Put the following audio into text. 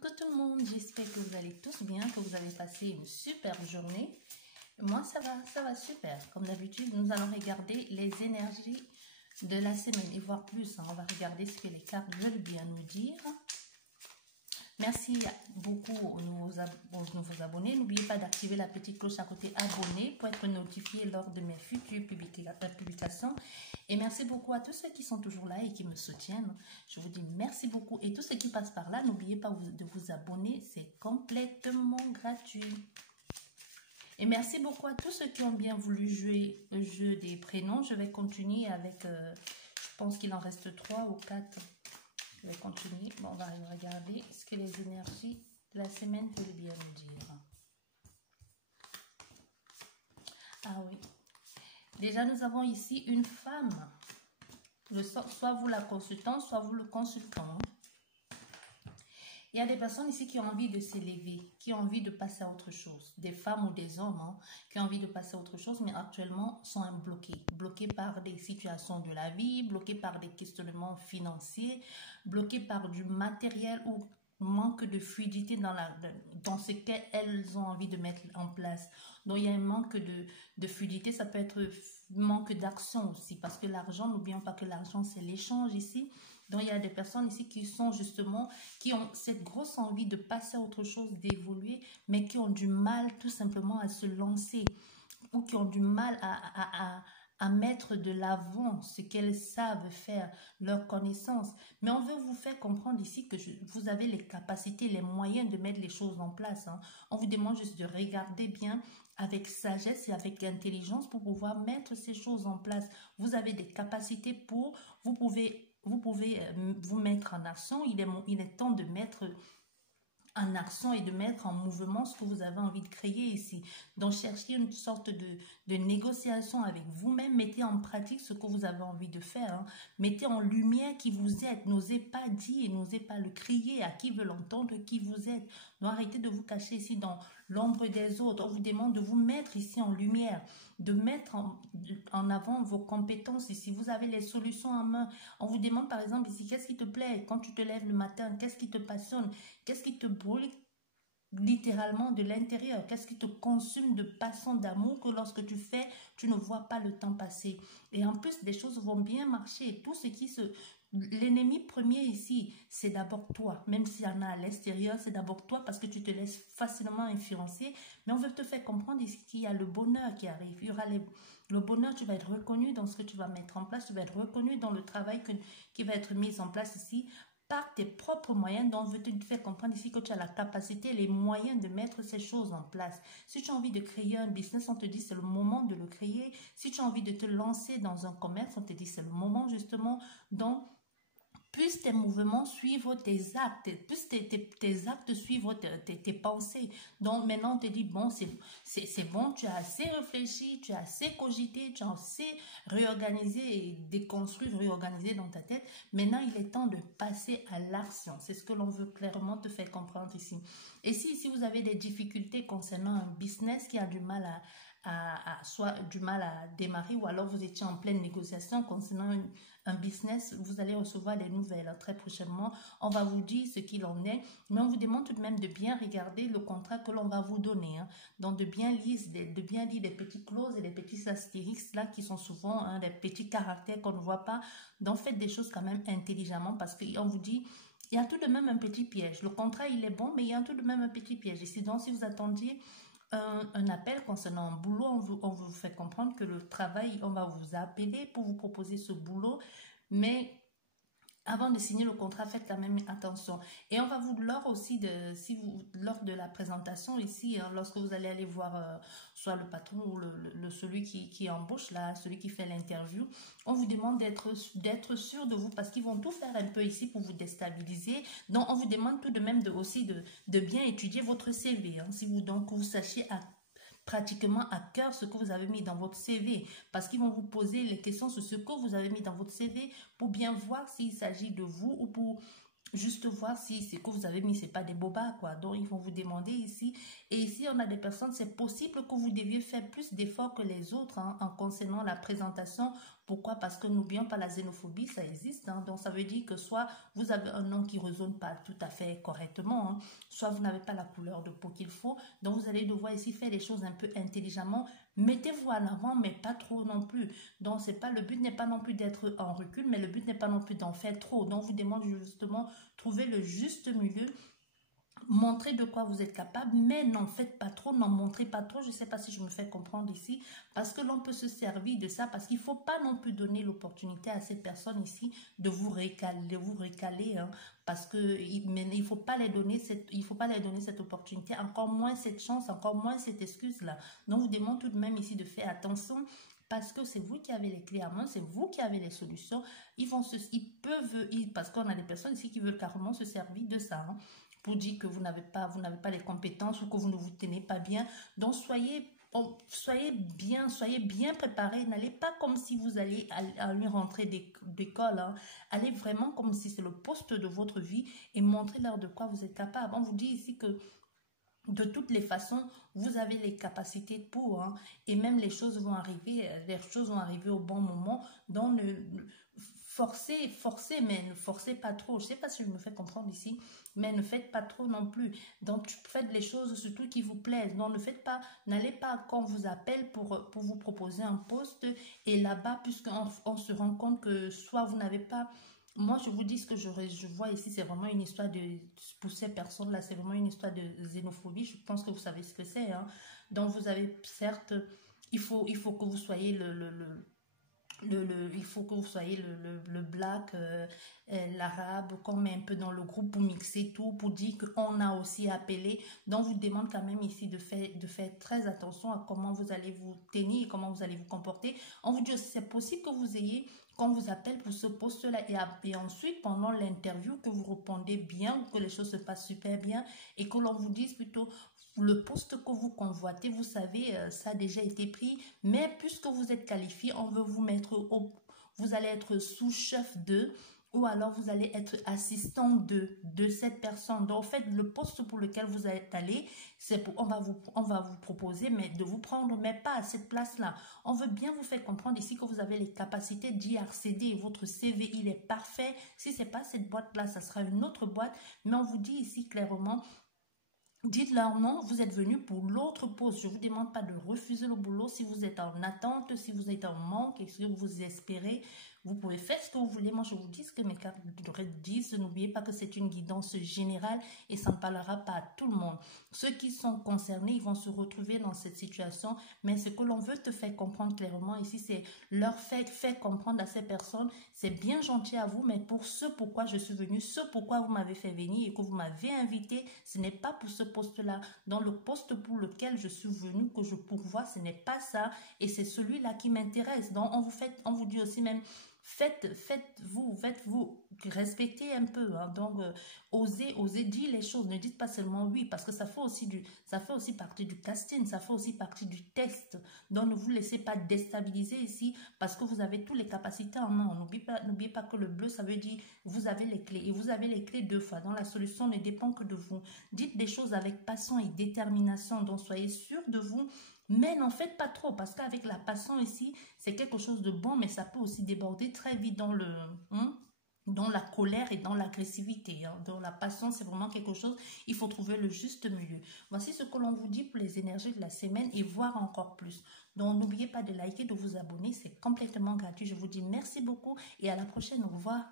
Coucou tout le monde, j'espère que vous allez tous bien, que vous avez passé une superbe journée. Moi ça va super. Comme d'habitude, nous allons regarder les énergies de la semaine et voir plus. On va regarder ce que les cartes veulent bien nous dire. Merci beaucoup aux nouveaux abonnés. N'oubliez pas d'activer la petite cloche à côté abonné pour être notifié lors de mes futures publications. Et merci beaucoup à tous ceux qui sont toujours là et qui me soutiennent. Je vous dis merci beaucoup. Et tous ceux qui passent par là, n'oubliez pas de vous abonner. C'est complètement gratuit. Et merci beaucoup à tous ceux qui ont bien voulu jouer le jeu des prénoms. Je vais continuer avec, je pense qu'il en reste 3 ou 4. Je vais continuer. Bon, on va regarder ce que les énergies de la semaine veulent bien nous dire. Ah oui. Déjà, nous avons ici une femme. Soit vous la consultante, soit vous le consultant. Il y a des personnes ici qui ont envie de s'élever, qui ont envie de passer à autre chose. Des femmes ou des hommes qui ont envie de passer à autre chose, mais actuellement sont bloqués. Bloqués par des situations de la vie, bloqués par des questionnements financiers, bloqués par du matériel ou manque de fluidité dans ce qu'elles ont envie de mettre en place. Donc, il y a un manque de fluidité. Ça peut être manque d'action aussi, parce que l'argent, n'oublions pas que l'argent, c'est l'échange ici. Donc, il y a des personnes ici qui sont justement, qui ont cette grosse envie de passer à autre chose, d'évoluer, mais qui ont du mal tout simplement à se lancer ou qui ont du mal à mettre de l'avant ce qu'elles savent faire, leurs connaissances. Mais on veut vous faire comprendre ici que vous avez les capacités, les moyens de mettre les choses en place. On vous demande juste de regarder bien avec sagesse et avec intelligence pour pouvoir mettre ces choses en place. Vous avez des capacités pour, vous pouvez vous mettre en action. Il est temps de mettre en action et de mettre en mouvement ce que vous avez envie de créer ici. Donc, cherchez une sorte de négociation avec vous-même. Mettez en pratique ce que vous avez envie de faire. Mettez en lumière qui vous êtes. N'osez pas dire, n'osez pas le crier à qui veut l'entendre, qui vous êtes. Donc, arrêtez de vous cacher ici dans l'ombre des autres. On vous demande de vous mettre ici en lumière, de mettre en avant vos compétences ici. Vous avez les solutions en main. On vous demande par exemple ici, qu'est-ce qui te plaît quand tu te lèves le matin? Qu'est-ce qui te passionne? Qu'est-ce qui te brûle littéralement de l'intérieur? Qu'est-ce qui te consume de passion, d'amour que lorsque tu fais, tu ne vois pas le temps passer? Et en plus, des choses vont bien marcher. Tout ce qui se... L'ennemi premier ici, c'est d'abord toi. Même s'il y en a à l'extérieur, c'est d'abord toi parce que tu te laisses facilement influencer. Mais on veut te faire comprendre ici qu'il y a le bonheur qui arrive. Il y aura le bonheur, tu vas être reconnu dans ce que tu vas mettre en place. Tu vas être reconnu dans le travail qui va être mis en place ici par tes propres moyens. Donc, on veut te faire comprendre ici que tu as la capacité, les moyens de mettre ces choses en place. Si tu as envie de créer un business, on te dit c'est le moment de le créer. Si tu as envie de te lancer dans un commerce, on te dit c'est le moment justement. Donc, plus tes mouvements suivent tes actes, plus tes actes suivent tes pensées. Donc maintenant on te dit bon, c'est bon, tu as assez réfléchi, tu as assez cogité, tu as assez réorganisé et déconstruit, réorganisé dans ta tête. Maintenant il est temps de passer à l'action. C'est ce que l'on veut clairement te faire comprendre ici. Et si vous avez des difficultés concernant un business qui a du mal soit du mal à démarrer, ou alors vous étiez en pleine négociation concernant un business, vous allez recevoir des nouvelles très prochainement. On va vous dire ce qu'il en est, mais on vous demande tout de même de bien regarder le contrat que l'on va vous donner. Donc de bien lire des petites clauses et des petits astérisques là qui sont souvent des petits caractères qu'on ne voit pas. Donc faites des choses quand même intelligemment parce qu'on vous dit il y a tout de même un petit piège. Le contrat il est bon, mais il y a tout de même un petit piège. Ici, donc si vous attendiez un appel concernant un boulot, on vous fait comprendre que le travail, on va vous appeler pour vous proposer ce boulot, mais avant de signer le contrat, faites quand même attention. Et on va vous, lors de la présentation ici, lorsque vous allez aller voir soit le patron ou celui qui embauche, là, celui qui fait l'interview, on vous demande d'être sûr de vous parce qu'ils vont tout faire un peu ici pour vous déstabiliser. Donc, on vous demande tout de même aussi de bien étudier votre CV. Si vous sachiez pratiquement à cœur ce que vous avez mis dans votre CV parce qu'ils vont vous poser les questions sur ce que vous avez mis dans votre CV pour bien voir s'il s'agit de vous ou pour juste voir si ce que vous avez mis, c'est pas des bobards, quoi. Donc, ils vont vous demander ici. Et ici, on a des personnes, c'est possible que vous deviez faire plus d'efforts que les autres en concernant la présentation Pourquoi? Parce que n'oublions pas, la xénophobie, ça existe. Hein. Donc, ça veut dire que soit vous avez un nom qui ne résonne pas tout à fait correctement, hein, soit vous n'avez pas la couleur de peau qu'il faut. Donc, vous allez devoir ici faire les choses un peu intelligemment. Mettez-vous en avant, mais pas trop non plus. Donc, le but n'est pas non plus d'être en recul, mais le but n'est pas non plus d'en faire trop. Donc, je vous demande justement, trouver le juste milieu. Montrez de quoi vous êtes capable, mais n'en faites pas trop, n'en montrez pas trop. Je ne sais pas si je me fais comprendre ici, parce que l'on peut se servir de ça, parce qu'il ne faut pas non plus donner l'opportunité à cette personne ici de vous récaler, hein, parce qu'il ne faut pas les donner cette opportunité, encore moins cette chance, encore moins cette excuse-là. Donc, je vous demande tout de même ici de faire attention, parce que c'est vous qui avez les clés à main, c'est vous qui avez les solutions. Parce qu'on a des personnes ici qui veulent carrément se servir de ça, hein, pour dire que vous n'avez pas les compétences ou que vous ne vous tenez pas bien. Donc, soyez bien préparés. N'allez pas comme si vous alliez à une rentrée d'école. Hein. Allez vraiment comme si c'est le poste de votre vie et montrez-leur de quoi vous êtes capable. On vous dit ici que de toutes les façons, vous avez les capacités pour, hein, et même les choses vont arriver au bon moment. Donc, forcez, mais ne forcez pas trop. Je ne sais pas si je me fais comprendre ici, mais ne faites pas trop non plus. Donc, faites les choses surtout qui vous plaisent. Donc, n'allez pas quand on vous appelle pour vous proposer un poste et là-bas, puisqu'on se rend compte que soit vous n'avez pas... Moi, je vous dis ce que je vois ici, c'est vraiment une histoire pour ces personnes-là, c'est vraiment une histoire de xénophobie. Je pense que vous savez ce que c'est. Hein. Donc, vous avez, certes, il faut que vous soyez il faut que vous soyez le black, l'arabe, qu'on met un peu dans le groupe pour mixer tout, pour dire qu'on a aussi appelé. Donc, je vous demande quand même ici de faire très attention à comment vous allez vous tenir, comment vous allez vous comporter. On vous dit aussi, c'est possible que vous ayez, qu'on vous appelle pour ce poste-là et ensuite, pendant l'interview, que vous répondez bien, que les choses se passent super bien et que l'on vous dise plutôt... Le poste que vous convoitez, vous savez, ça a déjà été pris, mais puisque vous êtes qualifié, on veut vous mettre vous allez être sous-chef de, ou alors vous allez être assistant de cette personne. Donc, en fait, le poste pour lequel vous êtes allé, on va vous proposer mais de vous prendre, mais pas à cette place-là. On veut bien vous faire comprendre ici que vous avez les capacités d'y accéder. Votre CV, il est parfait. Si ce n'est pas cette boîte-là, ça sera une autre boîte. Mais on vous dit ici clairement... Dites-leur non, vous êtes venu pour l'autre poste. Je ne vous demande pas de refuser le boulot. Si vous êtes en attente, si vous êtes en manque et si vous espérez, vous pouvez faire ce que vous voulez. Moi, je vous dis ce que mes cartes disent. N'oubliez pas que c'est une guidance générale et ça ne parlera pas à tout le monde. Ceux qui sont concernés, ils vont se retrouver dans cette situation. Mais ce que l'on veut te faire comprendre clairement ici, c'est leur faire comprendre à ces personnes, c'est bien gentil à vous, mais pour ce pourquoi je suis venue, ce pourquoi vous m'avez fait venir et que vous m'avez invité, ce n'est pas pour ce poste-là. Dans le poste pour lequel je suis venue, que je pourvois, ce n'est pas ça. Et c'est celui-là qui m'intéresse. Donc, on vous dit aussi même... Faites-vous respecter un peu. Hein. Donc, osez dire les choses. Ne dites pas seulement oui, parce que ça fait aussi partie du casting, ça fait aussi partie du test. Donc, ne vous laissez pas déstabiliser ici, parce que vous avez toutes les capacités en main. N'oubliez pas que le bleu, ça veut dire vous avez les clés. Et vous avez les clés 2 fois. Donc, la solution ne dépend que de vous. Dites des choses avec passion et détermination. Donc, soyez sûr de vous. Mais n'en faites pas trop, parce qu'avec la passion ici, c'est quelque chose de bon, mais ça peut aussi déborder très vite dans la colère et dans l'agressivité. Hein. Dans la passion, c'est vraiment quelque chose, il faut trouver le juste milieu. Voici ce que l'on vous dit pour les énergies de la semaine et voir encore plus. Donc, n'oubliez pas de liker, de vous abonner, c'est complètement gratuit. Je vous dis merci beaucoup et à la prochaine. Au revoir.